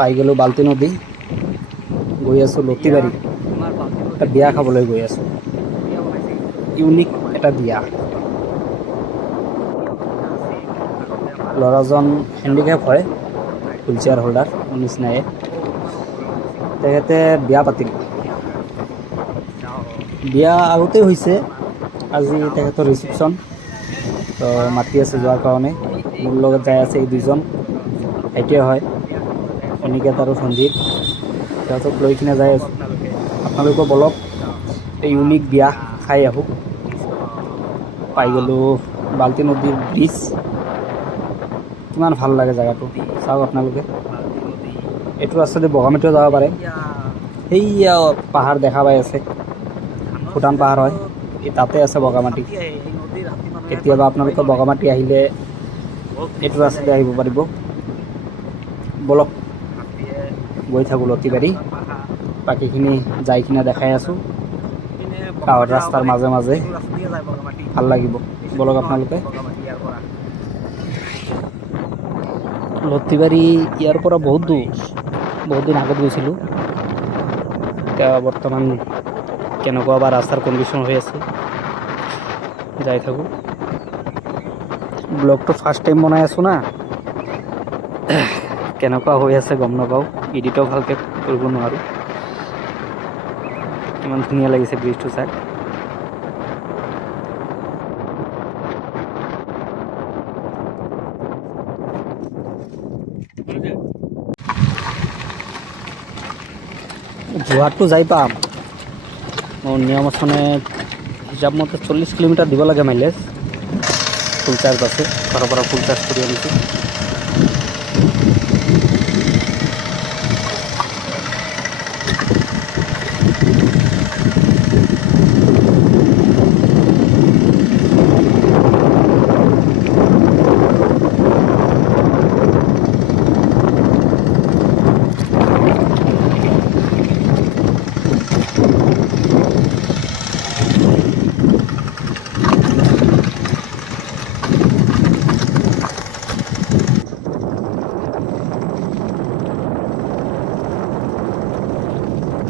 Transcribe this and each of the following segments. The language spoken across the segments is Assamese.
পাই গ'লোঁ বাল্টি নদী। গৈ আছোঁ লতিবাৰী, এটা বিয়া খাবলৈ গৈ আছোঁ। ইউনিক এটা বিয়া। ল'ৰাজন হেণ্ডিকেপ হয়, হুইল চেয়াৰ হোল্ডাৰ, মোৰ নিচিনায়ে। তেখেতে বিয়া পাতিল। বিয়া আগতেই হৈছে, আজি তেখেতৰ ৰিচিপশ্যন। তো মাতি আছে যোৱাৰ কাৰণে। মোৰ লগত যাই আছে এই দুজন, ভাইটিয়ে হয়, অনিকেত আৰু সঞ্জীৱ। সিহঁতক লৈ কিনে যাই আছোঁ। আপোনালোকেও বলক, এই ইউনিক বিয়া খাই আহোঁ। পাই গ'লোঁ বাল্টি নদীৰ ব্ৰিজ। কিমান ভাল লাগে জেগাটো, চাওক আপোনালোকে। এইটো ৰাস্তাতে বগামাটিও যাব পাৰে। সেইয়া পাহাৰ দেখা পাই আছে, ভূটান পাহাৰ হয়, এই তাতে আছে বগামাটি। কেতিয়াবা আপোনালোকে বগামাটি আহিলে এইটো ৰাস্তাতে আহিব পাৰিব। বলক গৈ থাকোঁ লতিবাৰী, বাকীখিনি যাই কিনে দেখাই আছোঁ। গাঁৱৰ ৰাস্তাৰ মাজে মাজে ভাল লাগিব, বলক আপোনালোকে। লতিবাৰী ইয়াৰ পৰা বহুত দূৰ, বহুত দিন আগত গৈছিলোঁ। এতিয়া বৰ্তমান কেনেকুৱা বা ৰাস্তাৰ কণ্ডিশ্যন হৈ আছে, যাই থাকোঁ। ব্লগটো ফাৰ্ষ্ট টাইম বনাই আছোঁ না, কেনেকুৱা হৈ আছে গম নাপাওঁ, এডিটো ভালকৈ কৰিব নোৱাৰোঁ। কিমান ধুনীয়া লাগিছে ব্ৰিজটো চাই। যোৰহাটটো যাই পাম, মোৰ নিয়ম মানে হিচাপ মতে 40 কিলোমিটাৰ দিব লাগে মাইলেজ। ফুল চাৰ্জ আছে, ঘৰৰ পৰা ফুল চাৰ্জ কৰি আনিছোঁ।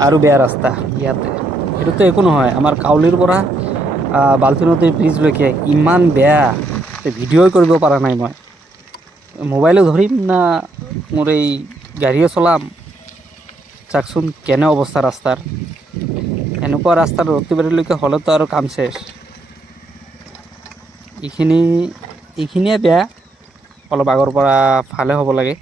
আৰু বেয়া ৰাস্তা ইয়াতে, এইটোতো একো নহয়। আমাৰ কাউলিৰ পৰা বাল্টি নদীৰ ব্ৰিজলৈকে ইমান বেয়া, ভিডিঅ'ই কৰিব পৰা নাই মই। মোবাইলো ধৰিম না মোৰ এই গাড়ীয়ে চলাম, চাওকচোন কেনে অৱস্থা ৰাস্তাৰ। এনেকুৱা ৰাস্তাৰ লতিবাৰীলৈকে হ'লেতো আৰু কাম চেছ। এইখিনিয়ে বেয়া, অলপ আগৰ পৰা ভালে হ'ব লাগে।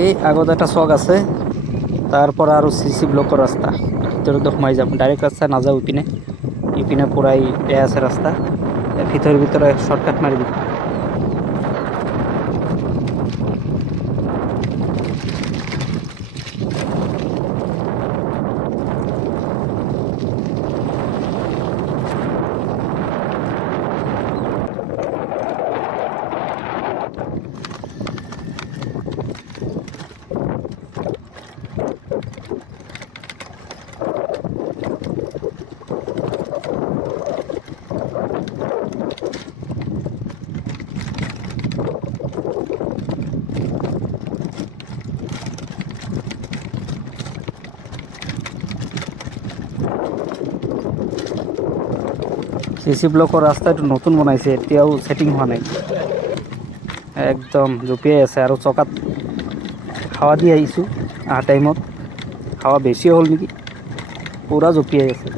এই আগত এটা চক আছে, তাৰ পৰা আৰু CC ব্লকৰ ৰাস্তা, ভিতৰতে সোমাই যাম। ডাইৰেক্ট ৰাস্তা নাযাওঁ ইপিনে, ইপিনে পূৰাই বেয়া আছে ৰাস্তা। ভিতৰে ভিতৰে শ্বৰ্টকাট মাৰি দিম। CC ব্লকৰ ৰাস্তাটো নতুন বনাইছে, এতিয়াও ছেটিং হোৱা নাই, একদম জঁপিয়াই আছে। আৰু চকাত হাৱা দি আহিছোঁ, অহা টাইমত হাৱা বেছি হ'ল নেকি, পূৰা জঁপিয়াই আছে।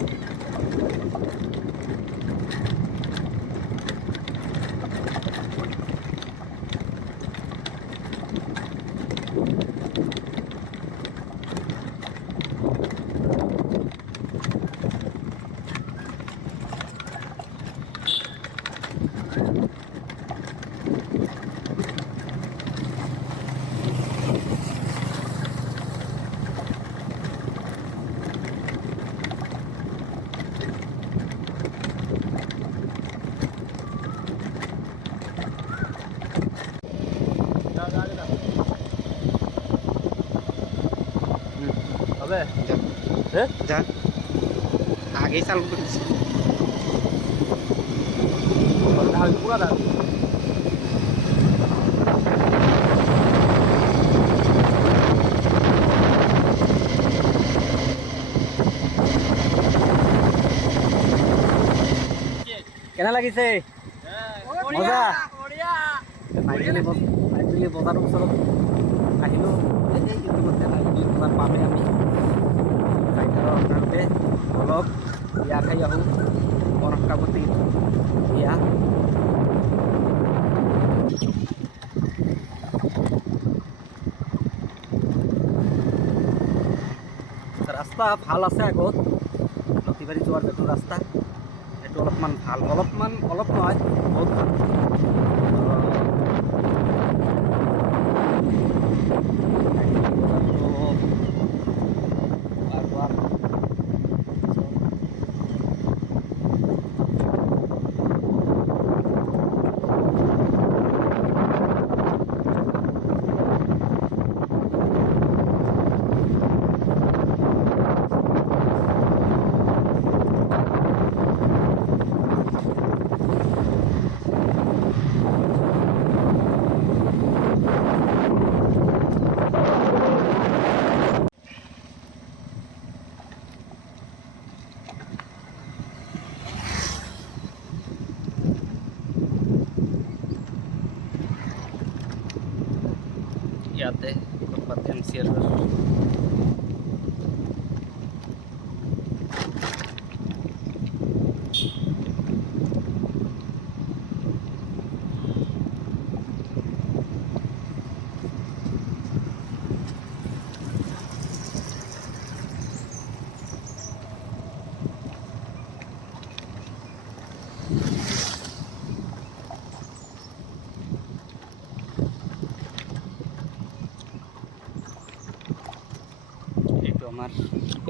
যা আগেই চালু কৰেছি কেনা লাগিছে মজা নাইজেলি বজাৰৰ ওচৰত আহিলোঁ কিন্তু নাইজেলি বজাৰ পামে আমি চাইডৰ কাৰণতে অলপ বিয়া খাই আহোঁ বনকাবতী বিয়া ৰাস্তা ভাল আছে আগত নদীবাৰী যোৱাৰ যিটো ৰাস্তা সেইটো অলপমান ভাল অলপ নহয় বহুত ভাল ইয়াতে ফুটপাথ MCL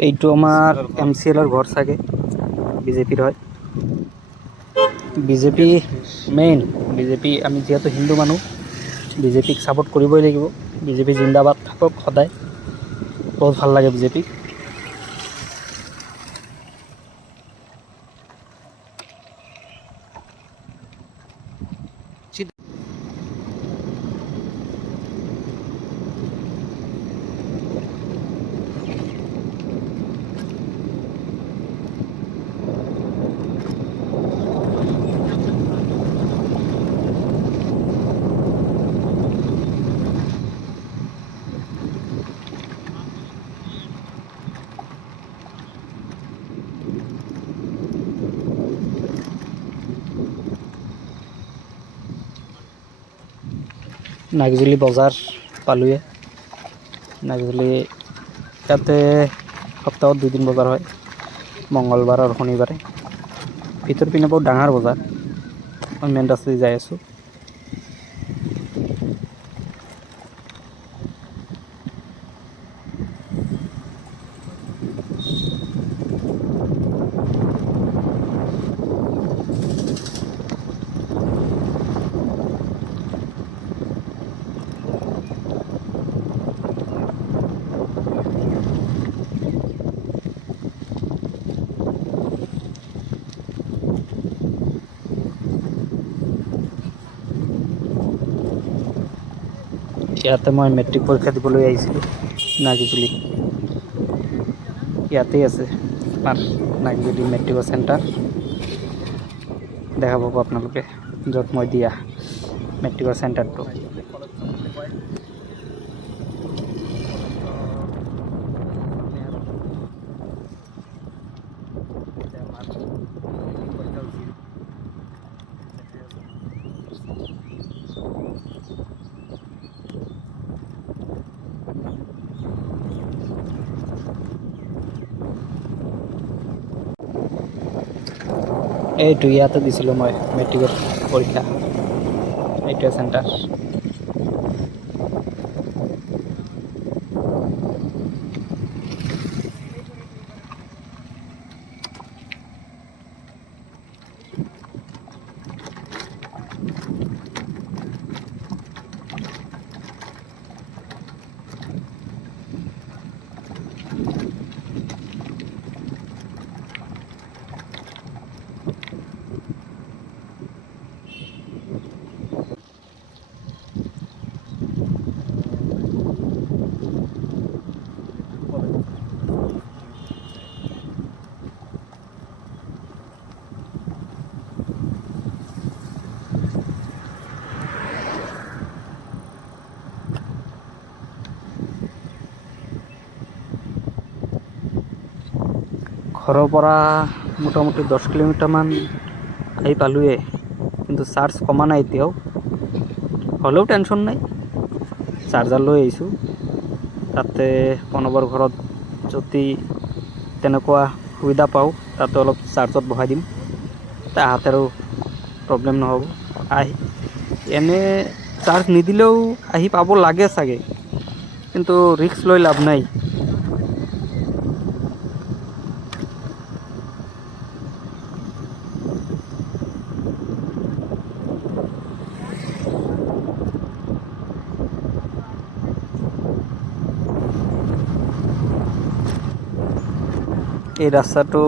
এইটো আমাৰ MCLৰ ঘৰ চাগে বিজেপিৰ হয় বিজেপি মেইন বিজেপি আমি যিহেতু হিন্দু মানুহ বিজেপিক ছাপোৰ্ট কৰিবই লাগিব বিজেপি জিন্দাবাদ থাকক সদায় বহুত ভাল লাগে বিজেপিক নাগজুলি বজাৰ পালোৱে নাগজুলি ইয়াতে সপ্তাহত 2 দিন বজাৰ হয় মঙ্গলবাৰ আৰু শনিবাৰে ভিতৰ পিনে বহুত ডাঙৰ বজাৰ মই মেইন ৰাস্তাদি যাই আছোঁ ইয়াতে মই মেট্ৰিক পৰীক্ষা দিবলৈ আহিছিলোঁ নাগজুলি ইয়াতেই আছে আমাৰ নাগজুলি মেট্ৰিকৰ চেণ্টাৰ দেখা পাব আপোনালোকে য'ত মই দিয়া মেট্ৰিকৰ চেণ্টাৰটো এইটো ইয়াতে দিছিলোঁ মই মেট্ৰিকৰ পৰীক্ষা এইটোৱে চেণ্টাৰ ঘৰৰ পৰা মোটামুটি 10 কিলোমিটাৰমান আহি পালোৱে, কিন্তু চাৰ্জ কমা নাই এতিয়াও। হ'লেও টেনশ্যন নাই, চাৰ্জাৰ লৈ আহিছোঁ। তাতে প্ৰণৱৰ ঘৰত যদি তেনেকুৱা সুবিধা পাওঁ তাতে অলপ চাৰ্জত বহাই দিম, তাহাঁত আৰু প্ৰব্লেম নহ'ব। এনে চাৰ্জ নিদিলেও আহি পাব লাগে চাগে, কিন্তু ৰিস্ক লৈ লাভ নাই। এই ৰাস্তাটো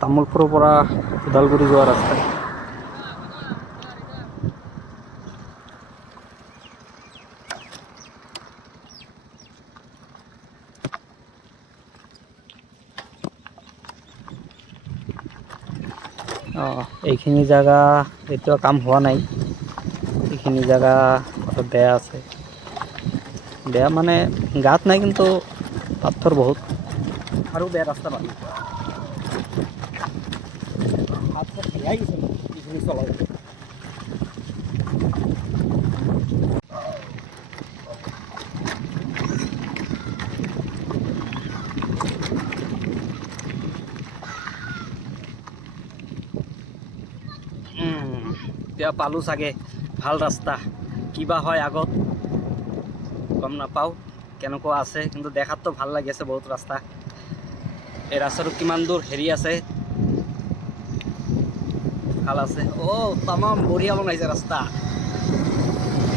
তামোলপুৰৰ পৰা ওদালগুৰি যোৱা ৰাস্তা। এইখিনি জেগা এতিয়াও কাম হোৱা নাই। এইখিনি জেগা অলপ বেয়া আছে, বেয়া মানে গাঁত নাই, কিন্তু পাথৰ বহুত। আৰু বেয়া ৰাস্তা পাবি, এতিয়া পালোঁ চাগে ভাল ৰাস্তা। কিবা হয় আগত গম নাপাওঁ কেনেকুৱা আছে, কিন্তু দেখাততো ভাল লাগি আছে বহুত ৰাস্তা। এই ৰাস্তাটো কিমান দূৰ হেৰি আছে, ভাল আছে। তামাম বঢ়িয়া বনাইছে ৰাস্তা,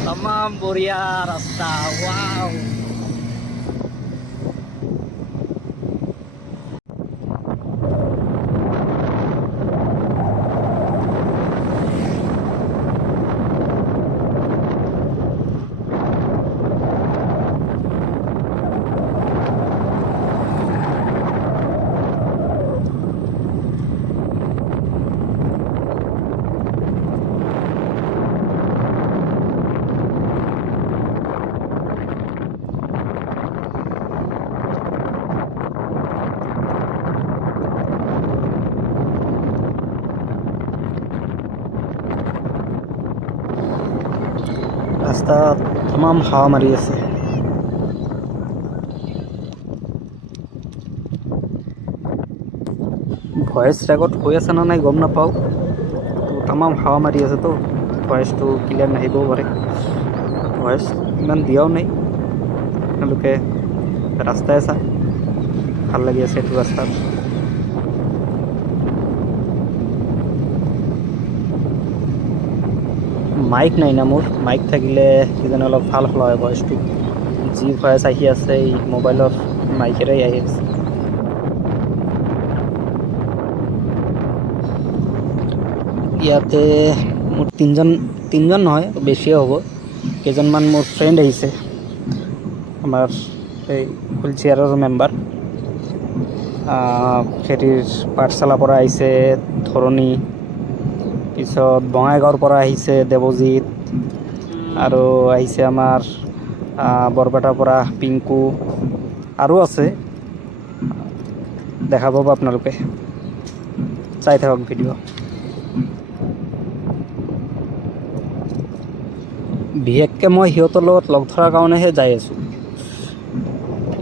তামাম বঢ়িয়া ৰাস্তা। ৱাও, ৰাস্তাত তামাম হাৱা মাৰি আছে। ভইচ ৰেকৰ্ড হৈ আছে নে নাই গম নাপাওঁ, তামাম হাৱা মাৰি আছে তো ভইচটো ক্লিয়াৰ নাহিবও পাৰে। ভইচ ইমান দিয়াও নাই, আপোনালোকে ৰাস্তাই চাই ভাল লাগি আছে এইটো ৰাস্তাত। মাইক নাই না মোৰ, মাইক থাকিলে কিজানি অলপ ভাল হ'ল হয় ভইচটো। যি ভইচ আহি আছে এই মোবাইলৰ মাইকেৰেই আহি আছে। ইয়াতে মোৰ তিনিজন নহয়, বেছিয়ে হ'ব, কেইজনমান মোৰ ফ্ৰেণ্ড আহিছে, আমাৰ এই হুইলচেয়াৰৰ মেম্বাৰ। হেৰিৰ পাঠশালাৰ পৰা আহিছে ধৰণী, পিছত বঙাইগাঁৱৰ পৰা আহিছে দেৱজিত, আৰু আহিছে আমাৰ বৰপেটাৰ পৰা পিংকু, আৰু আছে, দেখা পাব আপোনালোকে, চাই থাকক ভিডিঅ'। বিশেষকৈ মই সিহঁতৰ লগত লগ ধৰাৰ কাৰণেহে যাই আছোঁ,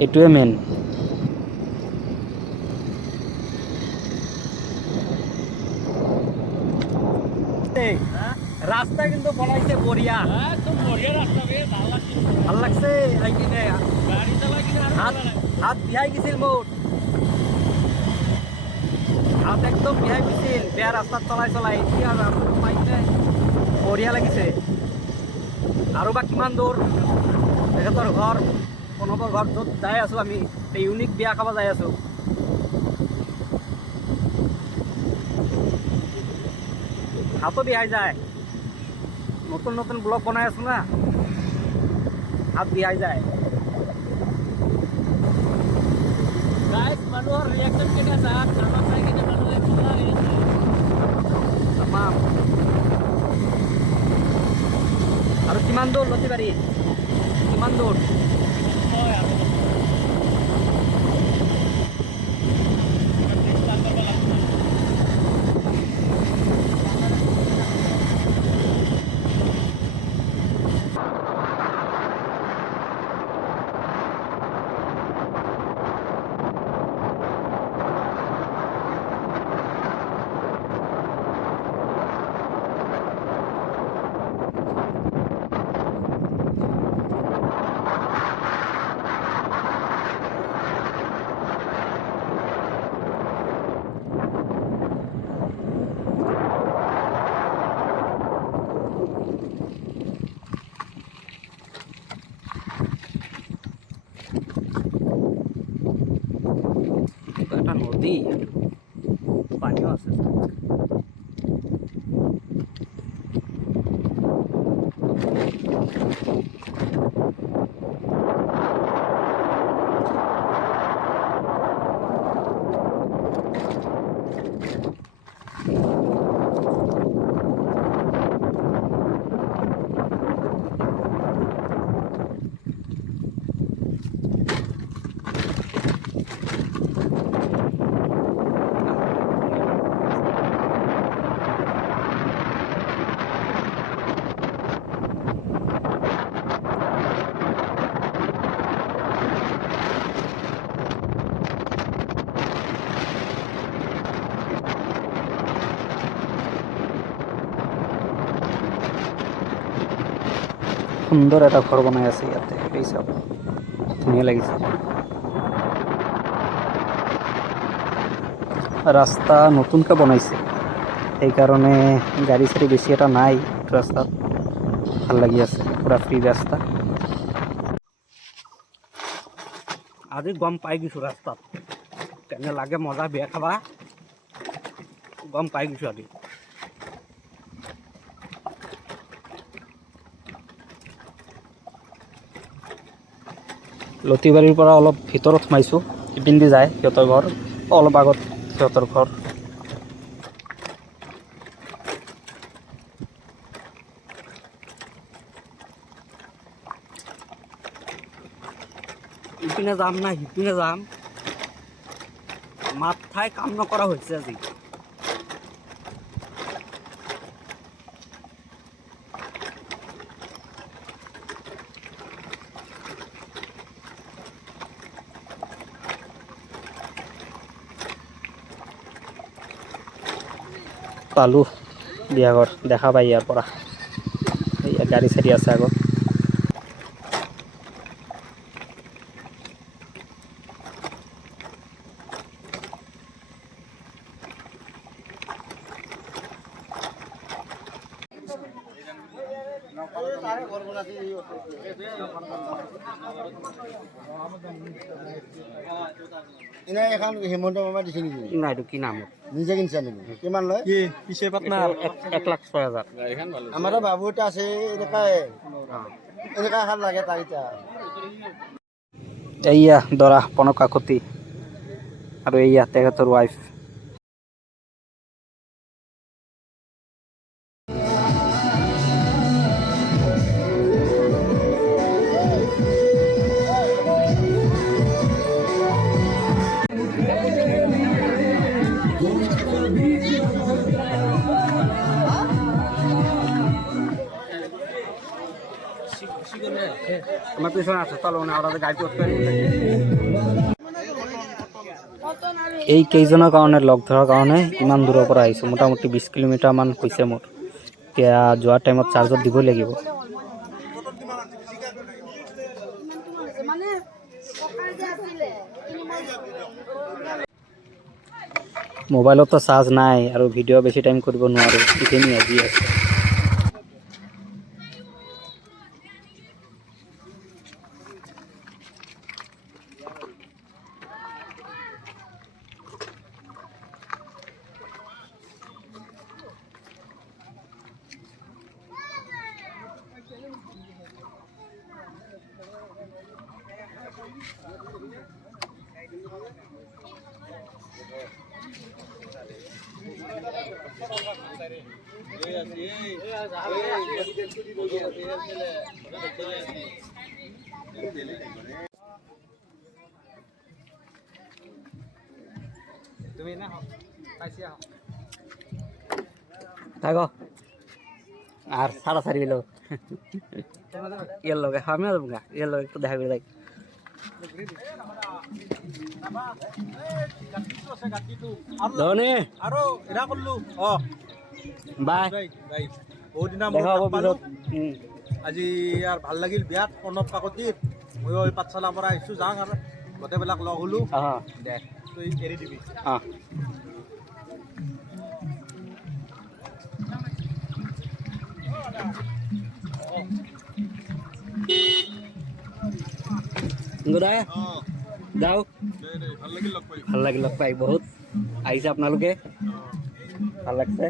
এইটোৱে মেইন। ৰাস্তা কিন্তু বনাইছে বঢ়িয়া, একদম বঢ়িয়া ৰাস্তা, ভাল লাগছে। হাত বিহাই গেছিল মোৰ, হাত একদম বিহাই গেছিল বেয়া ৰাস্তাত চলাই চলাই। এতিয়া ৰাস্তাটো পাইছে, বঢ়িয়া লাগিছে। আৰু বা কিমান দূৰ তেখেতৰ ঘৰ, প্ৰণৱৰ ঘৰ, য'ত যাই আছোঁ আমি, ইউনিক বিয়া খাব যাই আছোঁ। হাতো বিহাই যায়, নতুন নতুন ব্লগ বনাই আছো না, হাত বিহাই যায়। মানুহৰ ৰিয়েকশ্যন কেনে চাই কিনে মানুহে তামাম। আৰু কিমান দূৰ লতিবাৰী, কিমান দূৰ? নদী পানীও আছে সুন্দৰ এটা ঘৰ বনাই আছে ইয়াতে এই চাব ধুনীয়া লাগিছে ৰাস্তা নতুনকৈ বনাইছে সেইকাৰণে গাড়ী চাড়ী বেছি এটা নাই ৰাস্তাত ভাল লাগি আছে পুৰা ফ্ৰী ৰাস্তা আজি গম পাই গৈছোঁ ৰাস্তাত কেনে লাগে মজা বিয়া খাবা গম পাই গৈছোঁ আজি লতিবাৰীৰ পৰা অলপ ভিতৰত সোমাইছোঁ ইপিনেদি যায় সিহঁতৰ ঘৰ অলপ আগত সিহঁতৰ ঘৰ ইপিনে যাম না সিপিনে যাম মাথায় কাম নকৰা হৈছে আজি পালোঁ বিয়াঘৰ দেখা পাই ইয়াৰ পৰা গাড়ী চাড়ী আছে আগত এখন হিমন্ত মামা দিছে নেকি নাই এইটো কি নাম নিজে কিনছা নেকি কিমান লয় পিছে পাটনাৰ 1,06,000 আমাৰো বাবু এটা আছে এনেকা এখন লাগে তাৰ এতিয়া এইয়া দৰা প্ৰণৱ কাকতি আৰু এইয়া তেখেতৰ ৱাইফ আমাৰ পিছনে আছে চলো না ওৰা গাড়ি কৰতে এই কেইজনৰ কাৰণে লগ ধৰাৰ কাৰণে ইমান দূৰৰ পৰা আহিছোঁ মোটামুটি 20 কিলোমিটাৰমান হৈছে মোৰ এতিয়া যোৱাৰ টাইমত চাৰ্জত দিবই লাগিব মোবাইলতো চাৰ্জ নাই আৰু ভিডিঅ' বেছি টাইম কৰিব নোৱাৰোঁ এইখিনি আজি আছে থাকো আর সারা সারি গেল এর লগে আমিও দেবো গা এর লগে একটু দেখা করে দেখ ধনে আৰু এৰা কৰিলো বাই বহুত দিনা দেখা হ'ব পালো পিছত আজি আৰু ভাল লাগিল বিয়াত প্ৰণৱ কাকতিত ময়ো পাঠশালাৰ পৰা আহিছোঁ যাওঁ আৰু গোটেইবিলাক লগ হ'লো দে তই এৰি দিবি Người đấy যাওক ভাল লাগিল লগ পাই বহুত আহিছে আপোনালোকে ভাল লাগছে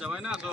যাবাই না তো